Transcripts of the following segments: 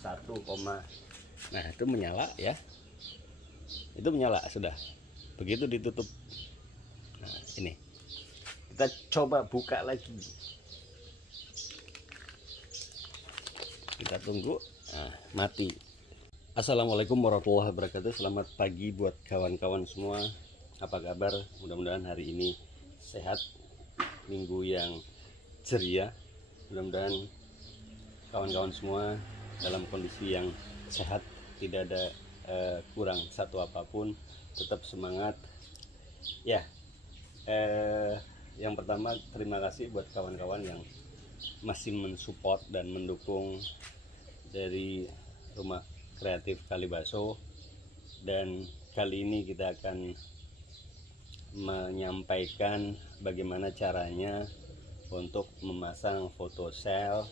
Nah itu menyala ya, itu menyala sudah. Begitu ditutup, nah ini kita coba buka lagi, kita tunggu. Nah, mati. Assalamualaikum warahmatullahi wabarakatuh. Selamat pagi buat kawan-kawan semua. Apa kabar? Mudah-mudahan hari ini sehat, minggu yang ceria. Mudah-mudahan kawan-kawan semua dalam kondisi yang sehat, tidak ada kurang satu apapun, tetap semangat ya. Yang pertama, terima kasih buat kawan-kawan yang masih mensupport dan mendukung dari Rumah Kreatif Kalibaso. Dan kali ini kita akan menyampaikan bagaimana caranya untuk memasang photocell,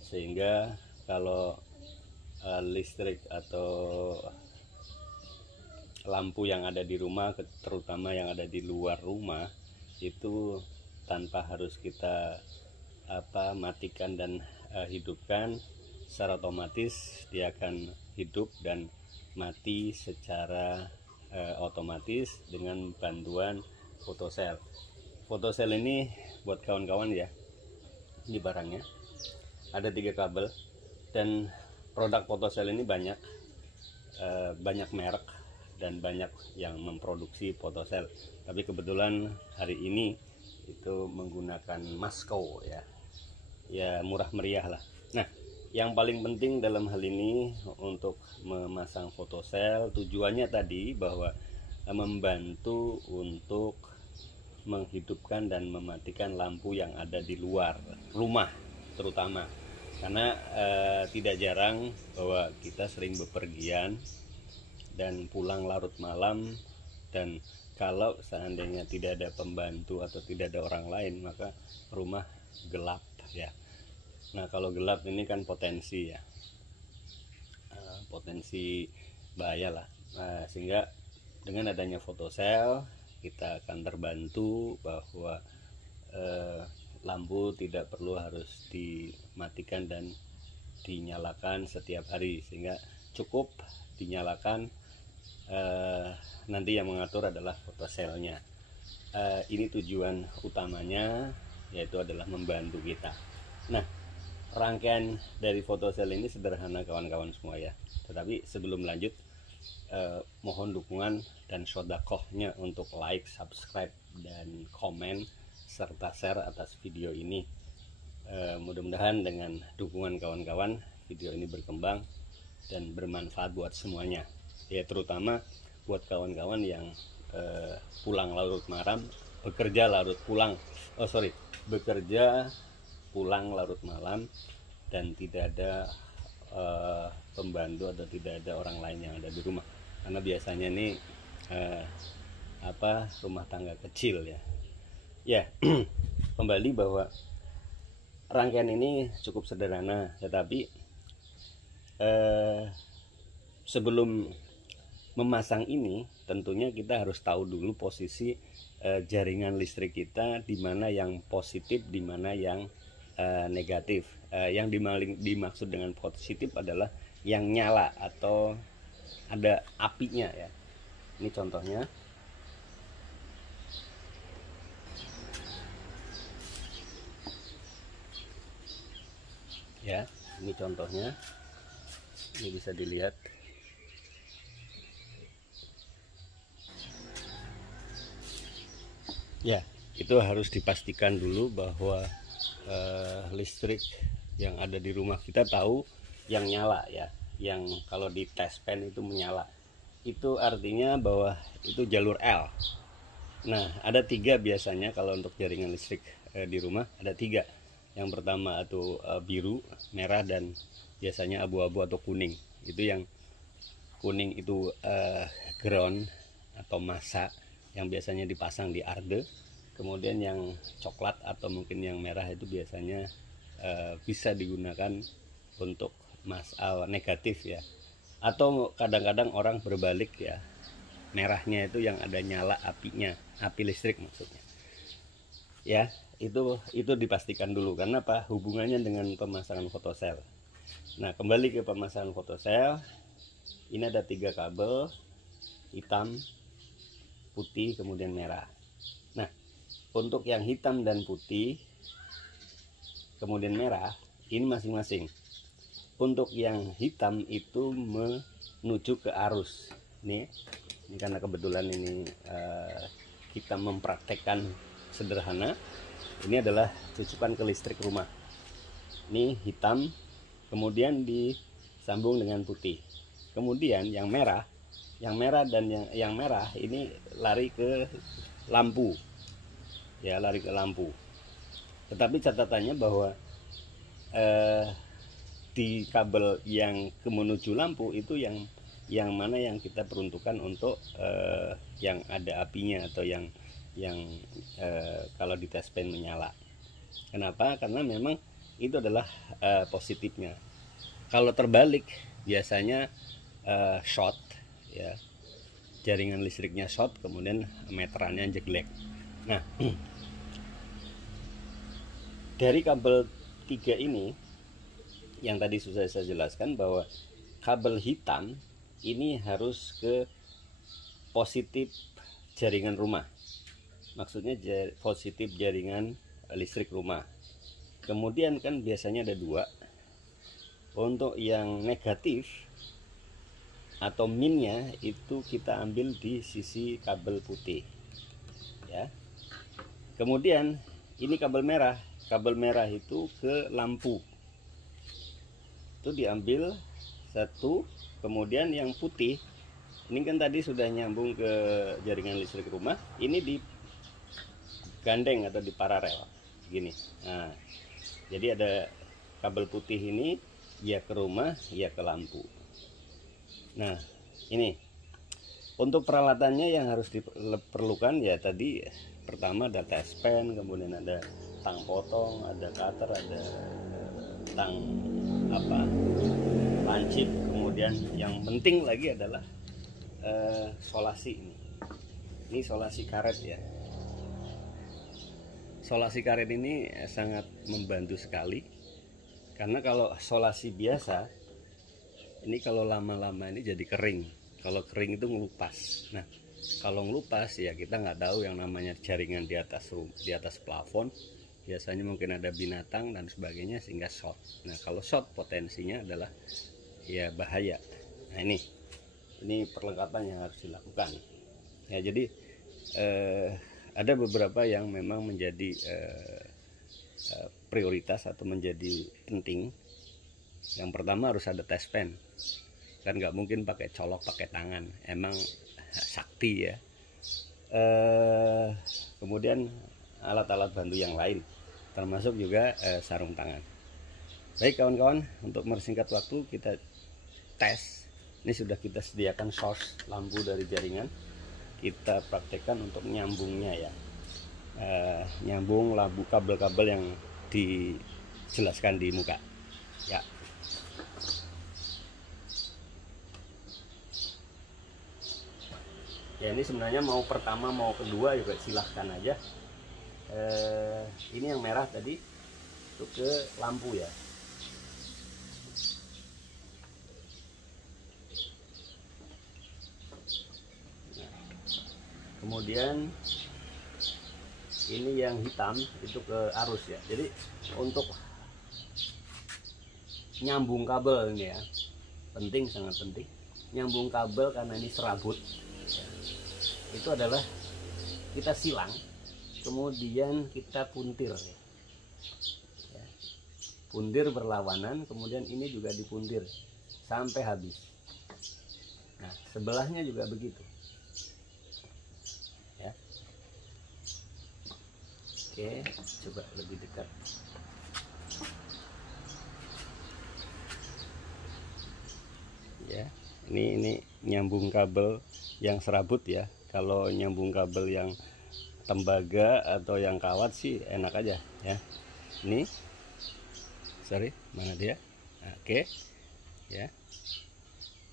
sehingga kalau listrik atau lampu yang ada di rumah, terutama yang ada di luar rumah, itu tanpa harus kita matikan dan hidupkan, secara otomatis dia akan hidup dan mati secara otomatis dengan bantuan photocell. Photocell ini buat kawan-kawan ya, di barangnya ada 3 kabel, dan produk photocell ini banyak merek dan banyak yang memproduksi photocell. Tapi kebetulan hari ini itu menggunakan Masco ya murah meriah lah. Nah, yang paling penting dalam hal ini untuk memasang photocell, tujuannya tadi bahwa membantu untuk menghidupkan dan mematikan lampu yang ada di luar rumah, terutama karena tidak jarang bahwa kita sering bepergian dan pulang larut malam, dan kalau seandainya tidak ada pembantu atau tidak ada orang lain, maka rumah gelap ya. Nah, kalau gelap ini kan potensi bahaya lah. Nah, sehingga dengan adanya photocell kita akan terbantu bahwa lampu tidak perlu harus dimatikan dan dinyalakan setiap hari, sehingga cukup dinyalakan. Nanti yang mengatur adalah photocellnya. Ini tujuan utamanya, yaitu adalah membantu kita. Nah, rangkaian dari photocell ini sederhana kawan-kawan semua ya. Tetapi sebelum lanjut, mohon dukungan dan sodakohnya untuk like, subscribe, dan komen serta share atas video ini. Mudah-mudahan dengan dukungan kawan-kawan, video ini berkembang dan bermanfaat buat semuanya ya, terutama buat kawan-kawan yang pulang larut malam, bekerja pulang larut malam dan tidak ada pembantu atau tidak ada orang lain yang ada di rumah. Karena biasanya ini rumah tangga kecil ya. Kembali bahwa rangkaian ini cukup sederhana, tetapi sebelum memasang ini tentunya kita harus tahu dulu posisi jaringan listrik kita, di mana yang positif, di mana yang negatif. Yang dimaksud dengan positif adalah yang nyala atau ada apinya ya. Ini contohnya. Ya, ini contohnya. Ini bisa dilihat. Ya, itu harus dipastikan dulu bahwa listrik yang ada di rumah kita tahu yang nyala ya, yang kalau di test pen itu menyala, itu artinya bahwa itu jalur L. Nah, ada 3 biasanya kalau untuk jaringan listrik di rumah, ada 3. Yang pertama itu biru, merah, dan biasanya abu-abu atau kuning. Itu yang kuning itu ground atau masa yang biasanya dipasang di arde. Kemudian yang coklat atau mungkin yang merah itu biasanya bisa digunakan untuk negatif ya. Atau kadang-kadang orang berbalik ya, merahnya itu yang ada nyala apinya, api listrik maksudnya ya. Itu dipastikan dulu. Karena apa? Hubungannya dengan pemasangan photocell. Nah, kembali ke pemasangan photocell. Ini ada 3 kabel, hitam, putih, kemudian merah. Nah, untuk yang hitam dan putih kemudian merah ini masing-masing. Untuk yang hitam itu menuju ke arus. Ini karena kebetulan ini kita mempraktekkan sederhana. Ini adalah cucukan ke listrik rumah. Ini hitam, kemudian disambung dengan putih. Kemudian yang merah dan yang merah ini lari ke lampu. Ya, lari ke lampu. Tetapi catatannya bahwa di kabel yang menuju lampu itu yang mana yang kita peruntukkan untuk yang ada apinya atau yang kalau di tes pen menyala. Kenapa? Karena memang itu adalah positifnya. Kalau terbalik biasanya short, ya, jaringan listriknya short, kemudian meterannya jelek. Nah, dari kabel 3 ini yang tadi sudah saya jelaskan bahwa kabel hitam ini harus ke positif jaringan rumah, maksudnya positif jaringan listrik rumah. Kemudian kan biasanya ada 2. Untuk yang negatif atau minnya itu kita ambil di sisi kabel putih, ya. Kemudian ini kabel merah itu ke lampu, itu diambil 1. Kemudian yang putih ini kan tadi sudah nyambung ke jaringan listrik rumah, ini digandeng atau diparalel gini. Nah, jadi ada kabel putih ini ya ke rumah ya ke lampu. Nah, ini untuk peralatannya yang harus diperlukan ya tadi, pertama ada tes pen, kemudian ada tang potong, ada cutter, ada tang lancip, kemudian yang penting lagi adalah solasi. Ini solasi karet ya. Solasi karet ini sangat membantu sekali, karena kalau solasi biasa ini kalau lama-lama ini jadi kering. Kalau kering itu ngelupas. Nah, kalau ngelupas ya kita nggak tahu yang namanya jaringan di atas plafon. Biasanya mungkin ada binatang dan sebagainya sehingga short. Nah, kalau short potensinya adalah ya bahaya. Nah, ini perlengkapan yang harus dilakukan. Ya, jadi ada beberapa yang memang menjadi prioritas atau menjadi penting. Yang pertama harus ada tes pen, kan nggak mungkin pakai colok pakai tangan, emang sakti ya. Kemudian alat-alat bantu yang lain, termasuk juga sarung tangan. Baik kawan-kawan, untuk mempersingkat waktu kita tes. Ini sudah kita sediakan source lampu dari jaringan, kita praktekkan untuk nyambungnya ya. Nyambung lampu kabel-kabel yang dijelaskan di muka ya. Ya, ini sebenarnya mau pertama mau kedua juga silahkan aja. Ini yang merah tadi itu ke lampu ya. Nah, kemudian ini yang hitam itu ke arus ya. Jadi untuk nyambung kabel ini ya penting, sangat penting. Nyambung kabel karena ini serabut ya, itu adalah kita silang, kemudian kita puntir ya. Puntir berlawanan, kemudian ini juga dipuntir sampai habis. Nah, sebelahnya juga begitu ya. Oke, coba lebih dekat. Ya, ini nyambung kabel yang serabut ya. Kalau nyambung kabel yang tembaga atau yang kawat sih enak aja ya. Ini sorry, mana dia? Oke ya.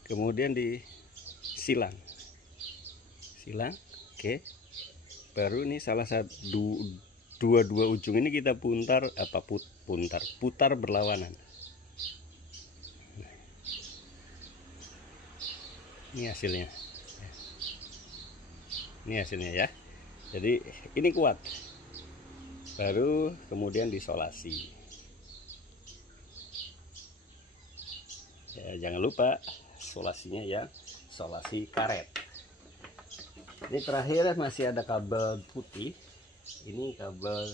Kemudian disilang, oke. Baru ini salah satu dua ujung ini kita putar berlawanan. Ini hasilnya. Ini hasilnya ya. Jadi ini kuat. Baru kemudian disolasi. Ya, jangan lupa solasinya ya, solasi karet. Ini terakhir masih ada kabel putih. Ini kabel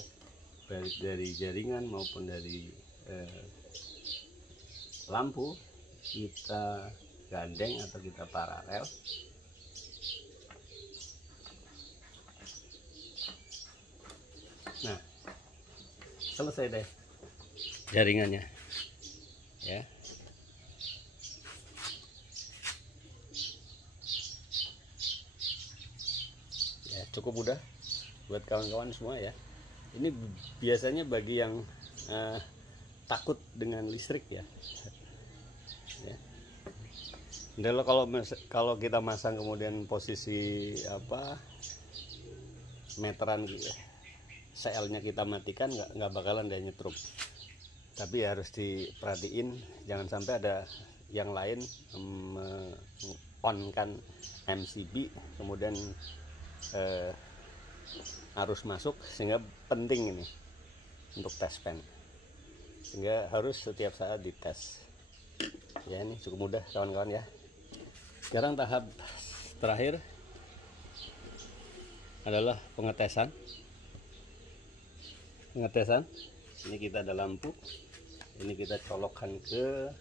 baik dari jaringan maupun dari lampu, kita gandeng atau kita paralel. Nah, selesai deh jaringannya ya. Ya, cukup mudah buat kawan-kawan semua ya. Ini biasanya bagi yang takut dengan listrik ya. Ya. Dan kalau kita masang kemudian posisi apa meteran gitu, CL-nya kita matikan, nggak bakalan dia nyetrum. Tapi harus diperhatiin jangan sampai ada yang lain on-kan MCB kemudian arus masuk, sehingga penting ini untuk tes pen, sehingga harus setiap saat dites ya. Ini cukup mudah kawan-kawan ya. Sekarang tahap terakhir adalah pengetesan. Ini kita ada lampu, ini kita colokkan ke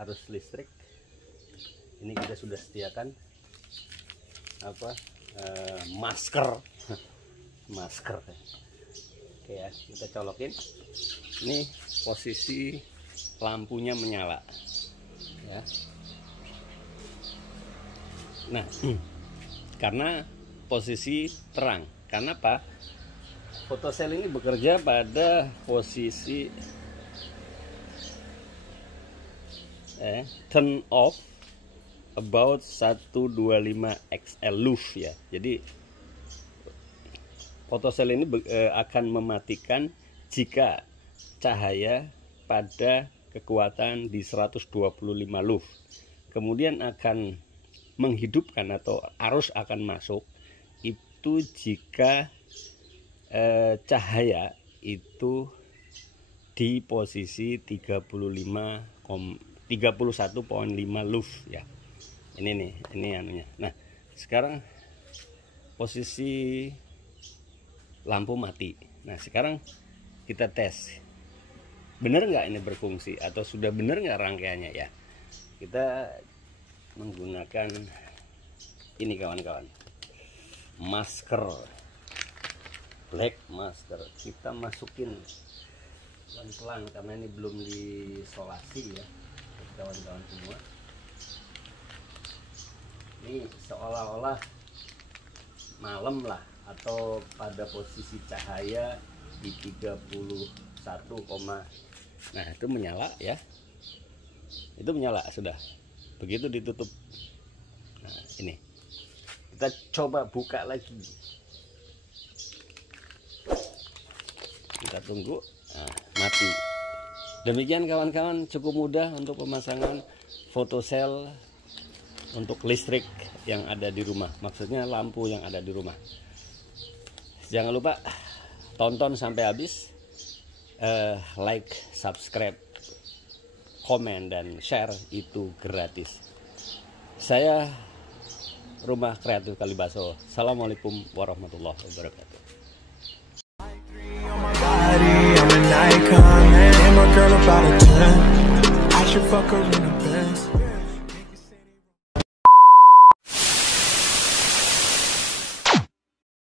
arus listrik. Ini kita sudah sediakan apa masker. Oke ya, kita colokin. Ini posisi lampunya menyala ya. Nah, karena posisi terang, karena apa? Photocell ini bekerja pada posisi turn off about 125 XL lux ya. Jadi photocell ini akan mematikan jika cahaya pada kekuatan di 125 lux. Kemudian akan menghidupkan atau arus akan masuk itu jika cahaya itu di posisi 31,5 lux ya. Ini nih, ini anunya. Nah, sekarang posisi lampu mati. Nah, sekarang kita tes. Bener nggak ini berfungsi atau sudah bener nggak rangkaiannya ya? Kita menggunakan ini kawan-kawan. Masker. Black masker, kita masukin pelan-pelan karena ini belum disolasi ya kawan-kawan semua. Ini seolah-olah malam lah, atau pada posisi cahaya di 31, nah itu menyala ya, itu menyala sudah. Begitu ditutup, nah ini kita coba buka lagi. Kita tunggu, nah, mati. Demikian kawan-kawan, cukup mudah untuk pemasangan photocell untuk listrik yang ada di rumah, maksudnya lampu yang ada di rumah. Jangan lupa tonton sampai habis, like, subscribe, komen, dan share itu gratis. Saya Rumah Kreatif Kalibaso. Assalamualaikum warahmatullahi wabarakatuh. I'm an icon, man. I'm a girl about a 10. I should fuck her in a bed.